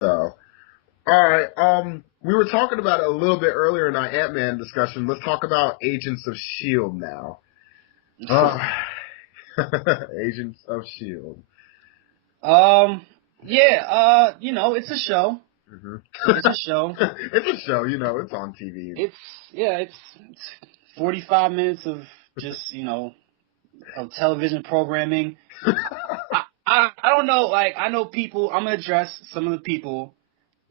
So, all right. We were talking about it a little bit earlier in our Ant-Man discussion. Let's talk about Agents of Shield now. Uh, Agents of Shield. Yeah, it's a show. Mm-hmm. It's a show. It's a show, it's on TV. It's 45 minutes of just, of television programming. I don't know, like, I know people, I'm gonna address some of the people.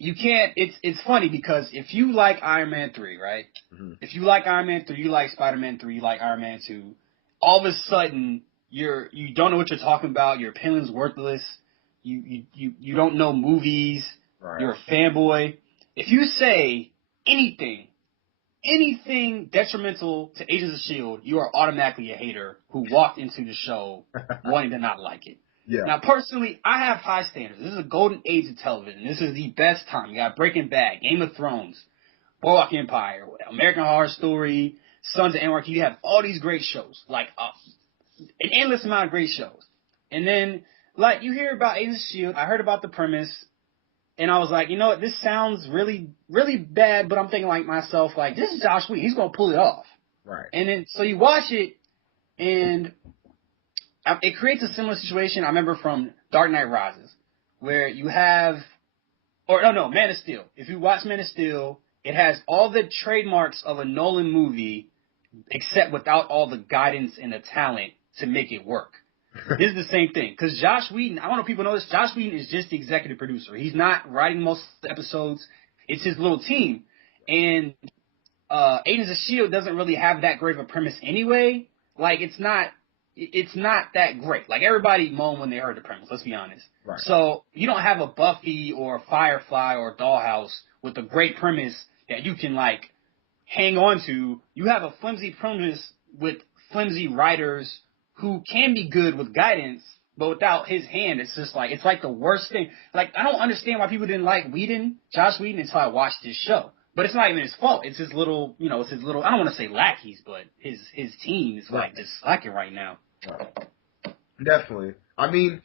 You can't, it's funny because if you like Iron Man 3, right? Mm-hmm. If you like Iron Man 3, you like Spider-Man 3, you like Iron Man 2, all of a sudden, you don't know what you're talking about, your opinion's worthless, you don't know movies, Right. you're a fanboy. If you say anything detrimental to Agents of S.H.I.E.L.D., you are automatically a hater who walked into the show wanting to not like it. Yeah. Now, personally, I have high standards. This is a golden age of television. This is the best time. You got Breaking Bad, Game of Thrones, Boardwalk Empire, American Horror Story, Sons of Anarchy. You have all these great shows, like an endless amount of great shows. And then, like, you hear about Agents of S.H.I.E.L.D., I heard about the premise, and I was like, you know what, this sounds really, really bad, but I'm thinking like myself, like, this is Josh Whedon. He's going to pull it off. Right. And then, so you watch it, and it creates a similar situation I remember from Dark Knight Rises, where you have, Man of Steel. If you watch Man of Steel, it has all the trademarks of a Nolan movie, except without all the guidance and the talent to make it work. This is the same thing. Because Josh Whedon, I don't know if people know this, Josh Whedon is just the executive producer. He's not writing most of the episodes. It's his little team. And Agents of S.H.I.E.L.D. doesn't really have that great of a premise anyway. Like, it's not that great. Like, everybody moaned when they heard the premise, let's be honest. Right. So, you don't have a Buffy or a Firefly or a Dollhouse with a great premise that you can, like, hang on to. You have a flimsy premise with flimsy writers who can be good with guidance, but without his hand, it's just like, it's like the worst thing. Like, I don't understand why people didn't like Josh Whedon, until I watched this show. But it's not even his fault. It's his little, I don't want to say lackeys, but his team is like just slacking right now. Definitely. I mean,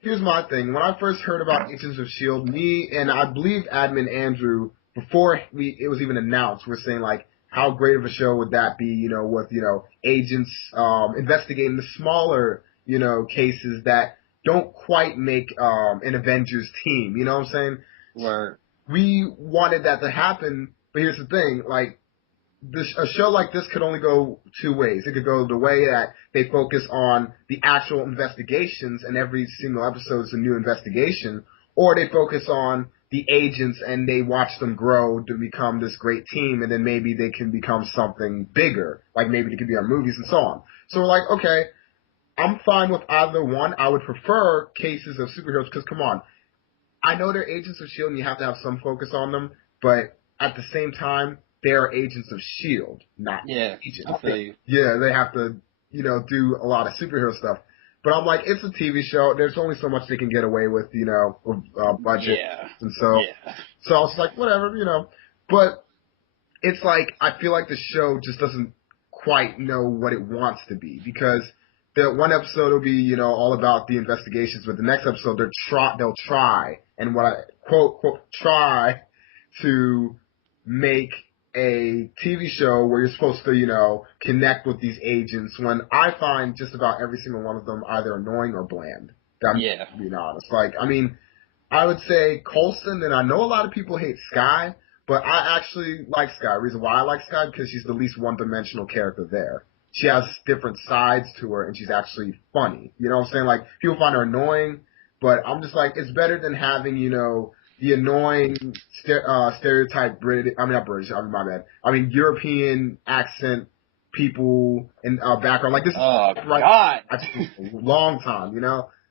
here's my thing. When I first heard about Agents of S.H.I.E.L.D., me and I believe Admin Andrew, before it was even announced, we're saying, like, how great of a show would that be, with, agents investigating the smaller, cases that don't quite make an Avengers team. You know what I'm saying? Where we wanted that to happen, but here's the thing, like, a show like this could only go two ways. It could go the way that they focus on the actual investigations and every single episode is a new investigation, or they focus on the agents and they watch them grow to become this great team, and then maybe they can become something bigger, like maybe they could be on movies and so on. So we're like, okay, I'm fine with either one. I would prefer cases of superheroes because, come on, I know they're Agents of S.H.I.E.L.D. and you have to have some focus on them, but at the same time, they're Agents of S.H.I.E.L.D., not agents. I feel you. Yeah, they have to, do a lot of superhero stuff. But I'm like, it's a TV show. There's only so much they can get away with, with budget. Yeah. And so, so I was like, whatever, But it's like, I feel like the show just doesn't quite know what it wants to be, because the one episode will be, all about the investigations, but the next episode they'll try, and what I quote try to make a TV show where you're supposed to, connect with these agents, when I find just about every single one of them either annoying or bland. I'm being honest. Like, I mean, I would say Coulson, and I know a lot of people hate Skye, but I actually like Skye. The reason why I like Skye, because she's the least one-dimensional character there. She has different sides to her, and she's actually funny. You know what I'm saying? Like, people find her annoying, but I'm just like, it's better than having, the annoying stereotype European accent people in background. Like, this is God. a long time,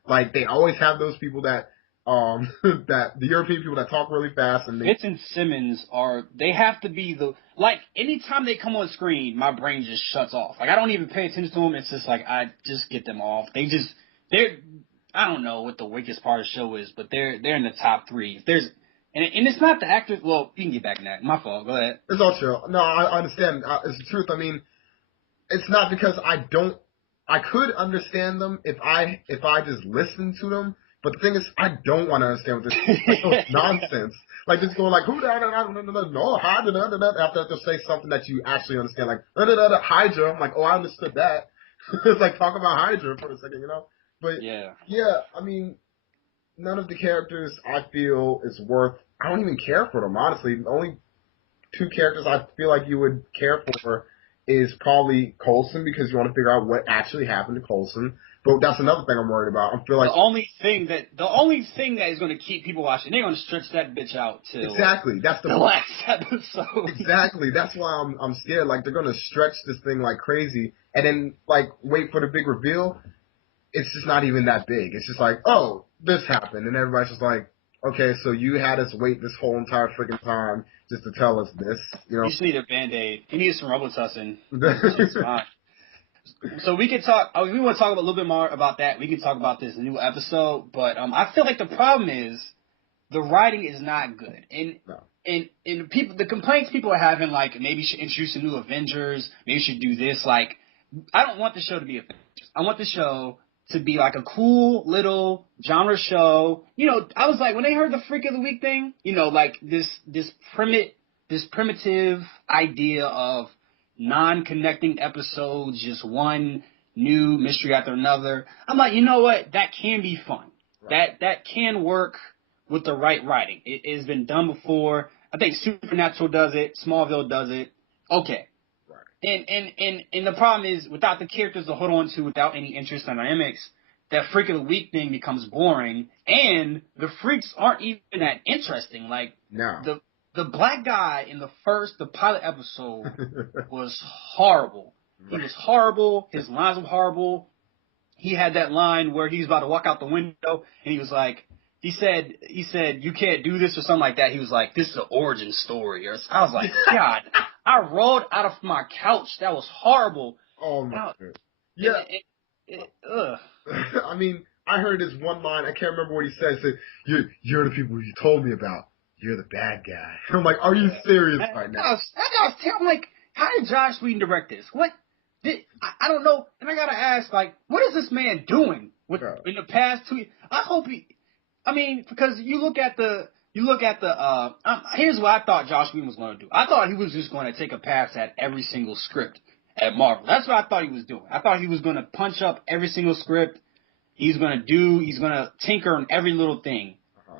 Like, they always have those people that that the European people that talk really fast, and Fitz and Simmons they have to be anytime they come on screen, my brain just shuts off. Like, I don't even pay attention to them. It's just like, I just get them off. I don't know what the weakest part of the show is, but they're in the top three. If there's, and it's not the actors, well, you can get back in that. My fault. Go ahead. It's all true. No, I understand. It's the truth. I mean, it's not because I could understand them if I just listened to them, But the thing is, I don't want to understand what this is. Like, no, it's nonsense. Like, just going like, who da da da da da da, no, hi, da da da da, after they'll say something that you actually understand, like, da da da da, Hydra. I'm like, oh, I understood that. It's like, talk about Hydra for a second, you know? But, yeah, I mean, none of the characters I feel is worth, I don't even care for them, honestly. The only two characters I feel like you would care for is probably Coulson, because you want to figure out what actually happened to Coulson. But that's another thing I'm worried about. I feel like the only thing that is going to keep people watching, they're going to stretch that bitch out till exactly that's the last episode. Exactly, that's why I'm scared. Like, they're going to stretch this thing like crazy, and then like wait for the big reveal. It's just not even that big. It's just like, oh, this happened, and everybody's just like, okay, so you had us wait this whole entire freaking time just to tell us this, you know? You just need a Band-Aid. You need some Robitussin. It's fine. So we could talk. We want to talk a little bit more about that. We can talk about this new episode, but I feel like the problem is the writing is not good, and No. and people, the complaints people are having, like maybe you should introduce some new Avengers, maybe you should do this. Like, I don't want the show to be Avengers. I want the show to be like a cool little genre show. You know, I was like, when they heard the Freak of the Week thing, you know, like this primitive idea of non-connecting episodes, just one new mystery after another. I'm like, you know what? That can be fun. Right. That can work with the right writing. It has been done before. I think Supernatural does it. Smallville does it. Okay. Right. And the problem is, without the characters to hold on to, without any interest in dynamics, that Freak of the Week thing becomes boring, and the freaks aren't even that interesting. Like, no. The black guy in the pilot episode was horrible. He was horrible. His lines were horrible. He had that line where he was about to walk out the window, and he was like, he said, you can't do this or something like that. He was like, this is an origin story. Or I was like, God, I rolled out of my couch. That was horrible. Oh my God. Yeah. Ugh. I mean, I heard this one line. I can't remember what he said. He said, you're the people you told me about. You're the bad guy. I'm like, are you serious right now? That was terrible. I'm like, how did Josh Whedon direct this? I don't know. And I gotta ask, like, what is this man doing in the past 2 years? I hope because you look at the here's what I thought Josh Whedon was going to do. I thought he was just going to take a pass at every single script at Marvel. That's what I thought he was doing. I thought he was going to punch up every single script. He's going to tinker on every little thing.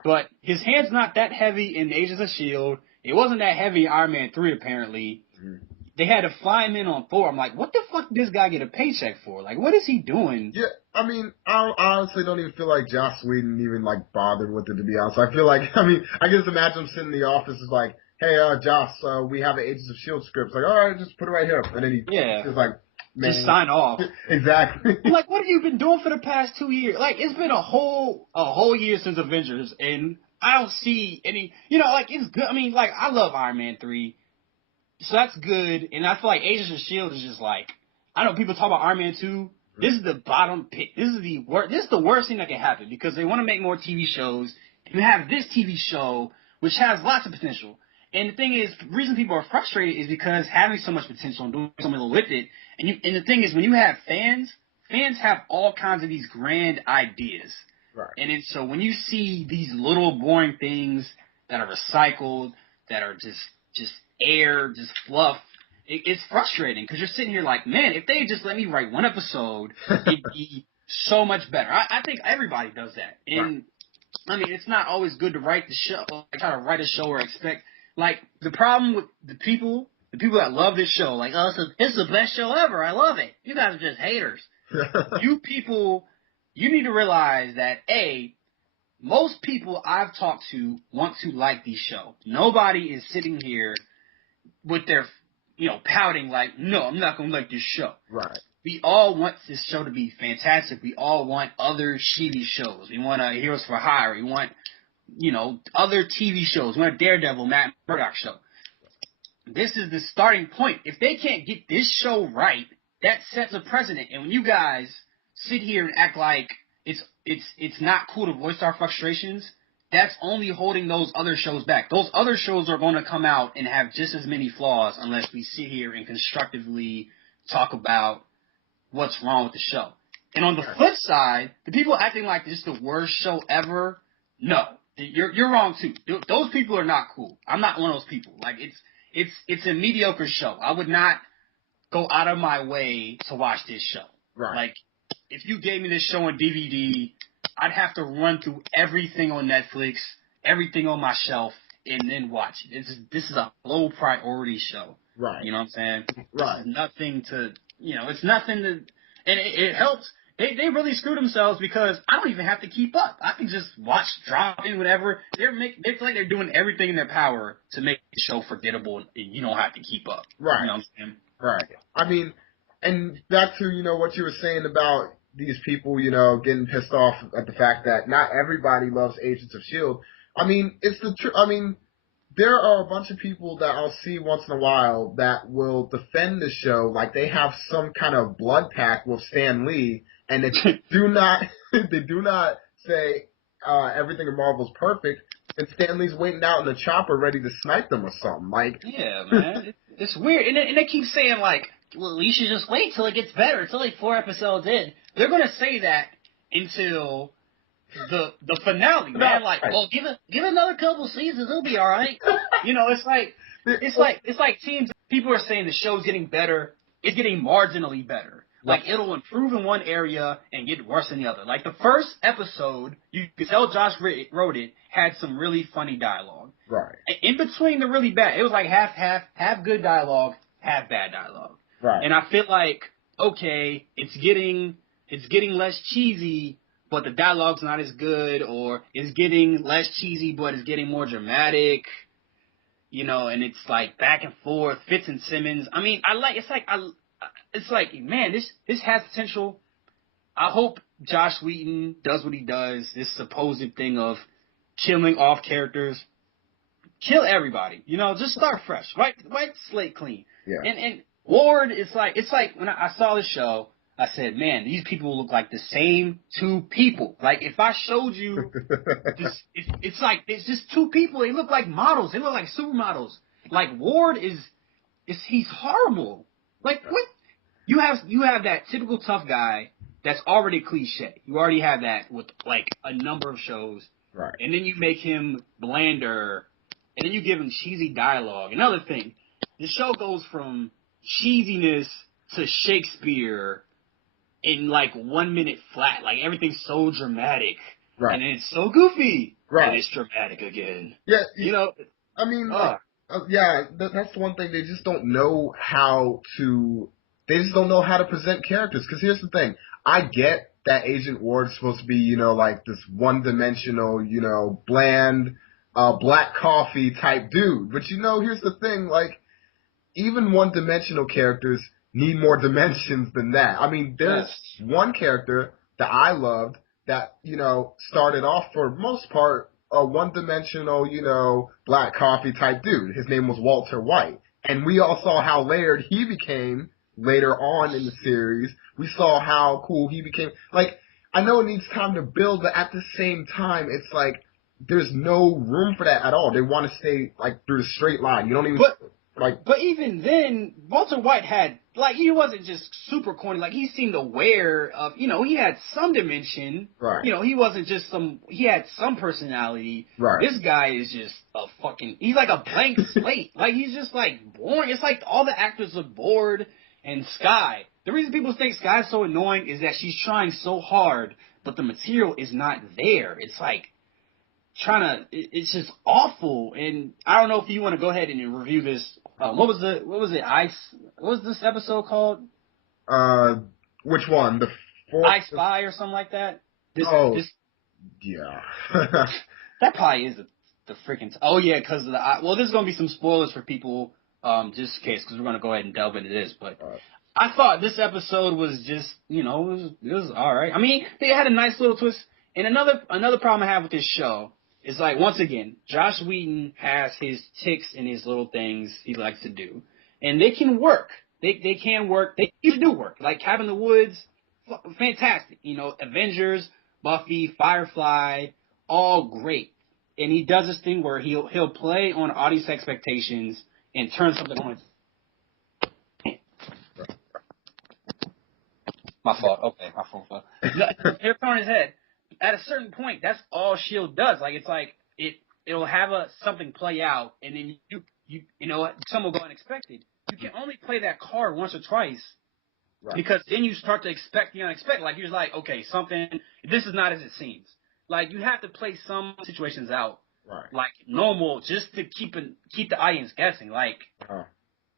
But his hand's not that heavy in Agents of S.H.I.E.L.D. It wasn't that heavy in Iron Man 3, apparently. Mm-hmm. They had to fly him in on Thor. I'm like, what the fuck did this guy get a paycheck for? Like, what is he doing? Yeah, I mean, I honestly don't even feel like Joss Whedon even, like, bothered with it, to be honest. I feel like, I mean, I can just imagine him sitting in the office is like, hey, Joss, we have an Agents of S.H.I.E.L.D. script. Like, all right, just put it right here. And then he's like, man. Just sign off. Exactly. I'm like, what have you been doing for the past 2 years? Like, it's been a whole year since Avengers, and I don't see any, like, it's good. I mean, like, I love Iron Man 3, so that's good. And I feel like Agents of S.H.I.E.L.D. is just like, I know people talk about Iron Man 2. This is the bottom pick. This is the worst thing that can happen, because they want to make more TV shows. And you have this TV show, which has lots of potential. And the thing is, the reason people are frustrated is because having so much potential and doing something with it. And the thing is, when you have fans have all kinds of these grand ideas. Right. And so when you see these little boring things that are recycled, that are just air, just fluff, it's frustrating, because you're sitting here like, man, if they just let me write one episode, it'd be so much better. I think everybody does that. And, right. I mean, it's not always good to write the show, try to write a show or expect. Like, the problem with the people that love this show, like, oh, it's the best show ever, I love it. You guys are just haters. You people, you need to realize that, most people I've talked to want to like these shows. Nobody is sitting here with their, pouting like, no, I'm not going to like this show. Right. We all want this show to be fantastic. We all want other shitty shows. We want a Heroes for Hire. We want, other TV shows. We want a Daredevil, Matt Murdock show. This is the starting point. If they can't get this show right, that sets a precedent. And when you guys sit here and act like it's not cool to voice our frustrations, that's only holding those other shows back. Those other shows are going to come out and have just as many flaws unless we sit here and constructively talk about what's wrong with the show. And on the flip side, the people acting like this is the worst show ever, no. You're wrong too. Those people are not cool. I'm not one of those people. Like it's a mediocre show. I would not go out of my way to watch this show. Right. Like if you gave me this show on DVD, I'd have to run through everything on Netflix, everything on my shelf, and then watch it. This is a low priority show. Right. You know what I'm saying? Right. This is nothing to, it's nothing to, and it helps. They really screw themselves because I don't even have to keep up. I can just watch, drop in, whatever. They feel like they're doing everything in their power to make the show forgettable, and you don't have to keep up. Right. You know what I'm saying? Right. I mean, and back to, what you were saying about these people, getting pissed off at the fact that not everybody loves Agents of S.H.I.E.L.D. I mean, it's the truth. I mean, there are a bunch of people that I'll see once in a while that will defend the show like they have some kind of blood pact with Stan Lee, and they do not say everything in Marvel's perfect, and Stan Lee's waiting out in the chopper ready to snipe them or something. Like, yeah, man, it's weird, and they keep saying like, well, you should just wait till it gets better. It's only 4 episodes in. They're gonna say that until the finale, man. Like, well, give it another couple seasons, it'll be all right. It's like teams. People are saying the show's getting better. It's getting marginally better. Like, it'll improve in one area and get worse in the other. Like, the first episode, you could tell Josh wrote it, had some really funny dialogue. Right. In between the really bad, it was like half good dialogue, half bad dialogue. Right. And I feel like, okay, it's getting less cheesy, but the dialogue's not as good, or it's getting less cheesy, but it's getting more dramatic, and it's like back and forth, Fitz and Simmons. I mean, it's like, man, this has potential. I hope Josh Whedon does what he does, this supposed thing of killing off characters. Kill everybody, just start fresh, wipe the slate clean. Yeah. And Ward, it's like when I saw the show, I said, man, these people look like the same 2 people. Like, if I showed you this, it's like, it's just 2 people. They look like models. They look like supermodels. Like, Ward he's horrible. Like, what? You have that typical tough guy that's already cliche. You already have that with, like, a number of shows. Right. And then you make him blander, and then you give him cheesy dialogue. Another thing, the show goes from cheesiness to Shakespeare in like 1 minute flat. Like, everything's so dramatic. Right. And then it's so goofy. Right. And it's dramatic again. Yeah. I mean, that's the one thing. They just don't know how to. They just don't know how to present characters. Because here's the thing. I get that Agent Ward's supposed to be, like this one-dimensional, bland, black coffee type dude. But here's the thing. Like, even one-dimensional characters need more dimensions than that. I mean, there's one character that I loved that, started off for most part a one-dimensional, black coffee type dude. His name was Walter White. And we all saw how layered he became later on in the series. We saw how cool he became. Like, I know it needs time to build, but at the same time, it's like, there's no room for that at all. They want to stay, like, through the straight line. You don't even... But even then, Walter White had, like, he wasn't just super corny. Like, he seemed aware of, he had some dimension. Right. He wasn't just he had some personality. Right. This guy is just he's like a blank slate. Like, he's just, like, boring. It's like all the actors are bored. And Skye, the reason people think Skye's so annoying is that she's trying so hard, but the material is not there. It's like, it's just awful. And I don't know if you want to go ahead and review this. What was this episode called? Which one? The fourth? I Spy or something like that? Yeah. That probably is the freaking... Oh, yeah, because of the... Well, there's going to be some spoilers for people, just in case, because we're going to go ahead and delve into this. But I thought this episode was just, it was all right. I mean, they had a nice little twist. And another problem I have with this show is, like, once again, Josh Whedon has his ticks and his little things he likes to do. And they can work. They can work. They usually do work. Like Cabin in the Woods, fantastic. Avengers, Buffy, Firefly, all great. And he does this thing where he'll play on audience expectations and turn something on. My fault. Okay, my fault. Hair on his head. At a certain point, that's all Shield does. Like it's like it'll have something play out, and then you know some will go unexpected. You can only play that card once or twice. Right. Because then you start to expect the unexpected. Like you're like, okay, this is not as it seems. Like you have to play some situations out, right? Like normal, just to keep the audience guessing. Like,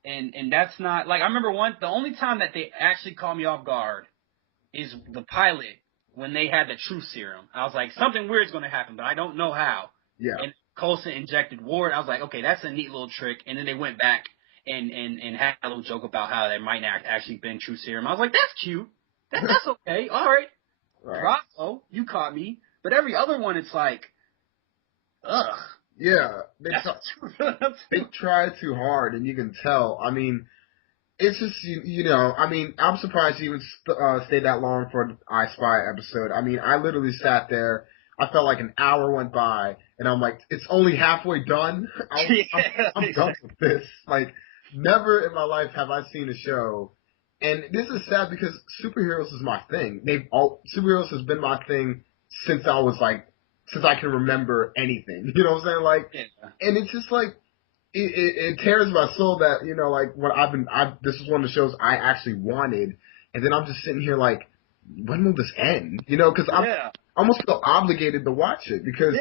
and that's not like I remember the only time that they actually caught me off guard is the pilot when they had the truth serum. I was like, something weird's going to happen, but I don't know how. Yeah. And Coulson injected Ward. I was like, okay, that's a neat little trick. And then they went back and had a little joke about how there might not actually been true serum. I was like, that's cute. That's okay. All right. Bravo, you caught me. But every other one, it's like, ugh. Yeah. They try too hard, and you can tell. I mean, it's just, I mean, I'm surprised you even stayed that long for an I Spy episode. I mean, I literally sat there. I felt like an hour went by, and I'm like, it's only halfway done? I'm done with this. Like, never in my life have I seen a show, and this is sad because superheroes is my thing. Superheroes has been my thing since I can remember anything. You know what I'm saying? Like, and it's just like, it tears my soul that, like, this is one of the shows I actually wanted, and then I'm just sitting here like, when will this end? Because I almost feel obligated to watch it because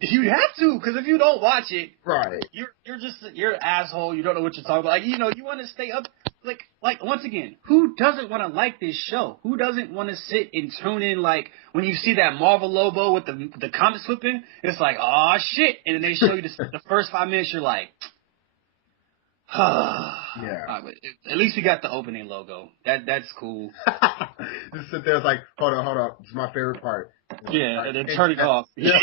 you have to, because if you don't watch it, right, you're an asshole. You don't know what you're talking about. Like, you want to stay up. Like once again, who doesn't want to like this show? Who doesn't want to sit and tune in? Like when you see that Marvel logo with the comic flipping, it's like, oh shit, and then they show you the first 5 minutes. You're like, yeah. At least we got the opening logo. That's cool. Just sit there, it's like, hold on. It's my favorite part. Yeah, and then turn it off. Yeah.